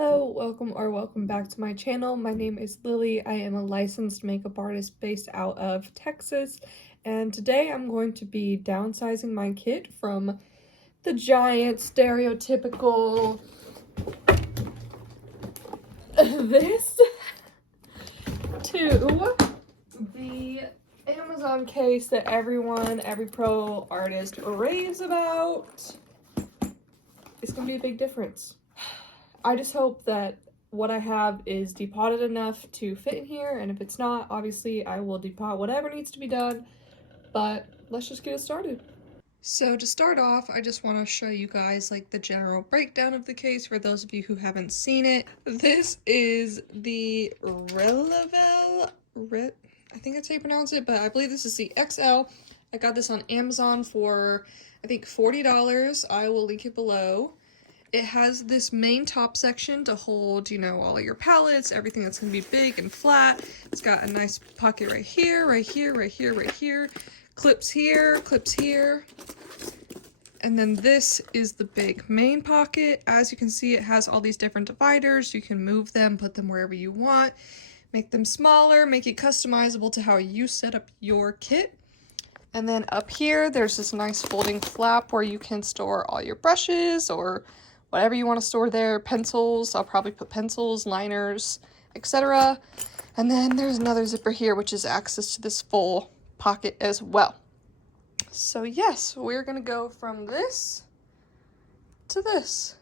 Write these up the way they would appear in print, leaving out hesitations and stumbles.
Hello, welcome back to my channel. My name is Lily. I am a licensed makeup artist based out of Texas, and today I'm going to be downsizing my kit from the giant stereotypical this to the Amazon case that every pro artist raves about. It's gonna be a big difference. I just hope that what I have is depotted enough to fit in here, and if it's not, obviously I will depot whatever needs to be done, but let's just get it started. So to start off, I just want to show you guys like the general breakdown of the case for those of you who haven't seen it. This is the I think that's how you pronounce it, but I believe this is the XL. I got this on Amazon for I think $40. I will link it below. It has this main top section to hold, you know, all your palettes, everything that's going to be big and flat. It's got a nice pocket right here, right here, right here, right here. Clips here, clips here. And then this is the big main pocket. As you can see, it has all these different dividers. You can move them, put them wherever you want, make them smaller, make it customizable to how you set up your kit. And then up here, there's this nice folding flap where you can store all your brushes or whatever you want to store there, pencils. I'll probably put pencils, liners, etc. And then there's another zipper here, which is access to this full pocket as well. So yes, we're gonna go from this to this.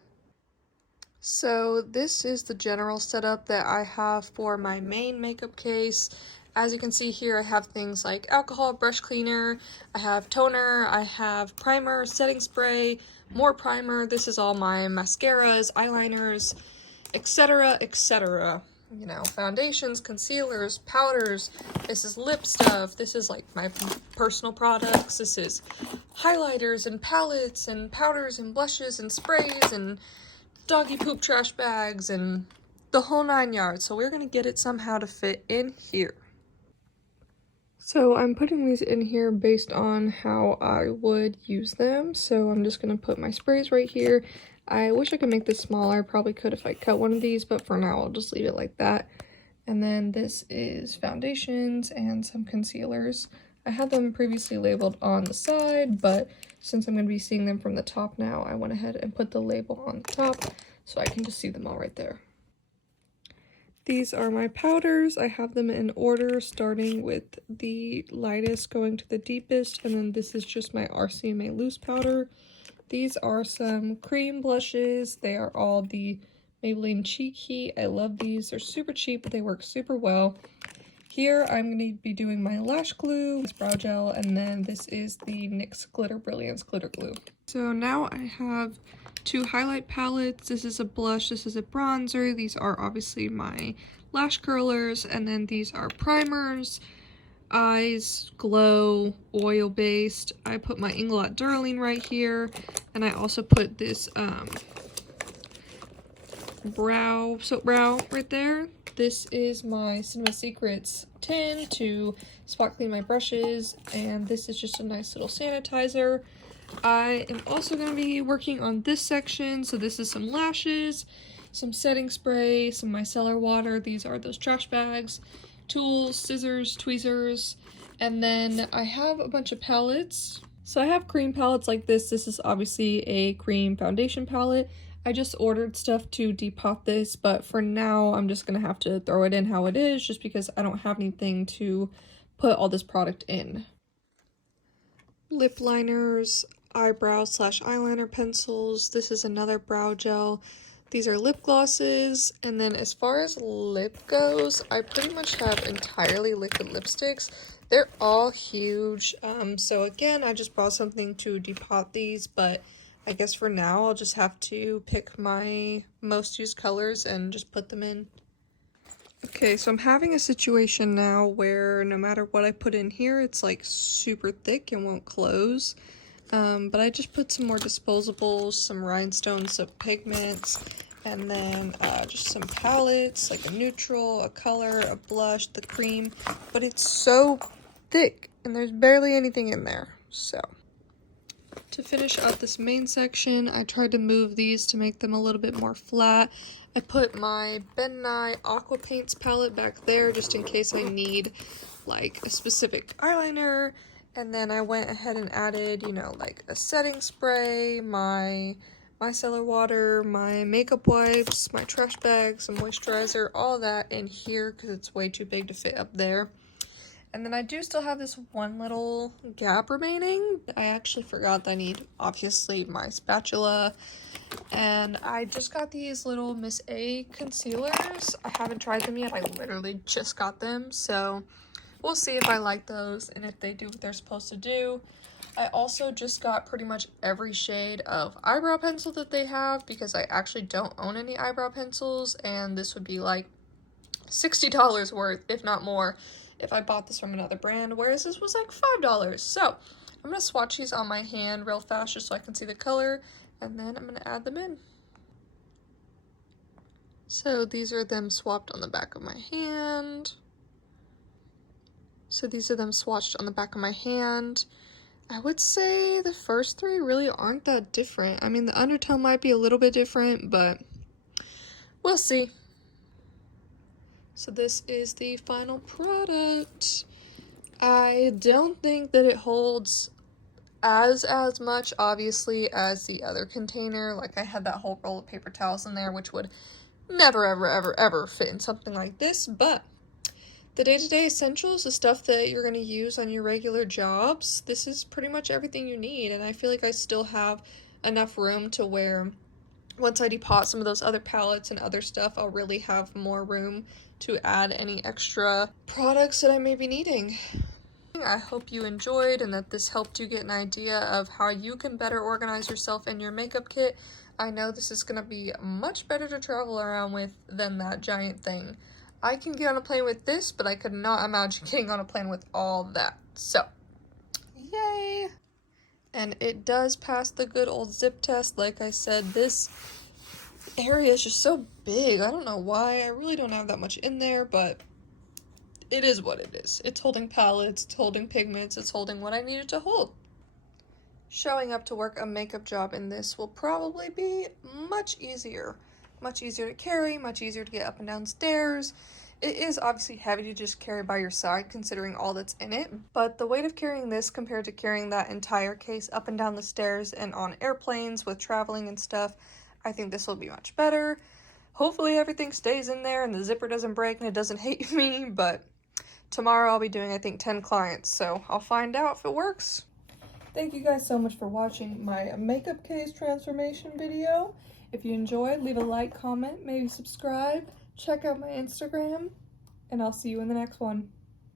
So this is the general setup that I have for my main makeup case. As you can see here, I have things like alcohol, brush cleaner, I have toner, I have primer, setting spray, more primer. This is all my mascaras, eyeliners, etc., etc. You know, foundations, concealers, powders. This is lip stuff. This is like my personal products. This is highlighters and palettes and powders and blushes and sprays and doggy poop trash bags and the whole 9 yards. So we're gonna get it somehow to fit in here. So I'm putting these in here based on how I would use them. So I'm just going to put my sprays right here. I wish I could make this smaller. I probably could if I cut one of these, but for now I'll just leave it like that. And then this is foundations and some concealers. I had them previously labeled on the side, but since I'm going to be seeing them from the top now, I went ahead and put the label on the top so I can just see them all right there. These are my powders. I have them in order, starting with the lightest going to the deepest, and then this is just my RCMA loose powder. These are some cream blushes. They are all the Maybelline Cheek Heat. I love these. They're super cheap, but they work super well. Here I'm going to be doing my lash glue, this brow gel, and then this is the NYX Glitter Brilliance Glitter Glue. So now I have two highlight palettes. This is a blush, this is a bronzer. These are obviously my lash curlers, and then these are primers, eyes, glow, oil based. I put my Inglot Duraline right here, and I also put this soap brow right there. This is my Cinema Secrets tin to spot clean my brushes, and this is just a nice little sanitizer. I am also going to be working on this section, so this is some lashes, some setting spray, some micellar water. These are those trash bags, tools, scissors, tweezers, and then I have a bunch of palettes. So I have cream palettes like this. This is obviously a cream foundation palette. I just ordered stuff to depot this, but for now I'm just going to have to throw it in how it is just because I don't have anything to put all this product in. Lip liners, eyebrow/eyeliner pencils. This is another brow gel. These are lip glosses. And then as far as lip goes, I pretty much have entirely liquid lipsticks. They're all huge. So again, I just bought something to depot these, but I guess for now I'll just have to pick my most used colors and just put them in. Okay, so I'm having a situation now where no matter what I put in here, it's like super thick and won't close. But I just put some more disposables, some rhinestones, some pigments, and then just some palettes, like a neutral, a color, a blush, the cream. But it's so thick and there's barely anything in there, so. To finish out this main section, I tried to move these to make them a little bit more flat. I put my Ben Nye Aqua Paints palette back there just in case I need like a specific eyeliner. And then I went ahead and added, you know, like a setting spray, my micellar water, my makeup wipes, my trash bags, some moisturizer, all that in here because it's way too big to fit up there. And then I do still have this one little gap remaining. I actually forgot that I need, obviously, my spatula. And I just got these little Miss A concealers. I haven't tried them yet. I literally just got them. So we'll see if I like those and if they do what they're supposed to do. I also just got pretty much every shade of eyebrow pencil that they have because I actually don't own any eyebrow pencils. And this would be like $60 worth, if not more, if I bought this from another brand, whereas this was like $5. So I'm going to swatch these on my hand real fast just so I can see the color, and then I'm going to add them in. So these are them swapped on the back of my hand. So these are them swatched on the back of my hand. I would say the first three really aren't that different. I mean, the undertone might be a little bit different, but we'll see. So this is the final product. I don't think that it holds as much, obviously, as the other container. Like, I had that whole roll of paper towels in there, which would never, ever, ever, ever fit in something like this. But the day-to-day essentials, the stuff that you're going to use on your regular jobs, this is pretty much everything you need. And I feel like I still have enough room to where once I depot some of those other palettes and other stuff, I'll really have more room to add any extra products that I may be needing. I hope you enjoyed and that this helped you get an idea of how you can better organize yourself in your makeup kit. I know this is going to be much better to travel around with than that giant thing. I can get on a plane with this, but I could not imagine getting on a plane with all that. So, yay! And it does pass the good old zip test. Like I said, this area is just so big. I don't know why. I really don't have that much in there, but it is what it is. It's holding palettes, it's holding pigments, it's holding what I need it to hold. Showing up to work a makeup job in this will probably be much easier. Much easier to carry, much easier to get up and down stairs. It is obviously heavy to just carry by your side considering all that's in it, but the weight of carrying this compared to carrying that entire case up and down the stairs and on airplanes with traveling and stuff, I think this will be much better. Hopefully everything stays in there and the zipper doesn't break and it doesn't hate me, but tomorrow I'll be doing, I think, 10 clients, so I'll find out if it works. Thank you guys so much for watching my makeup case transformation video. If you enjoyed, leave a like, comment, maybe subscribe, check out my Instagram, and I'll see you in the next one.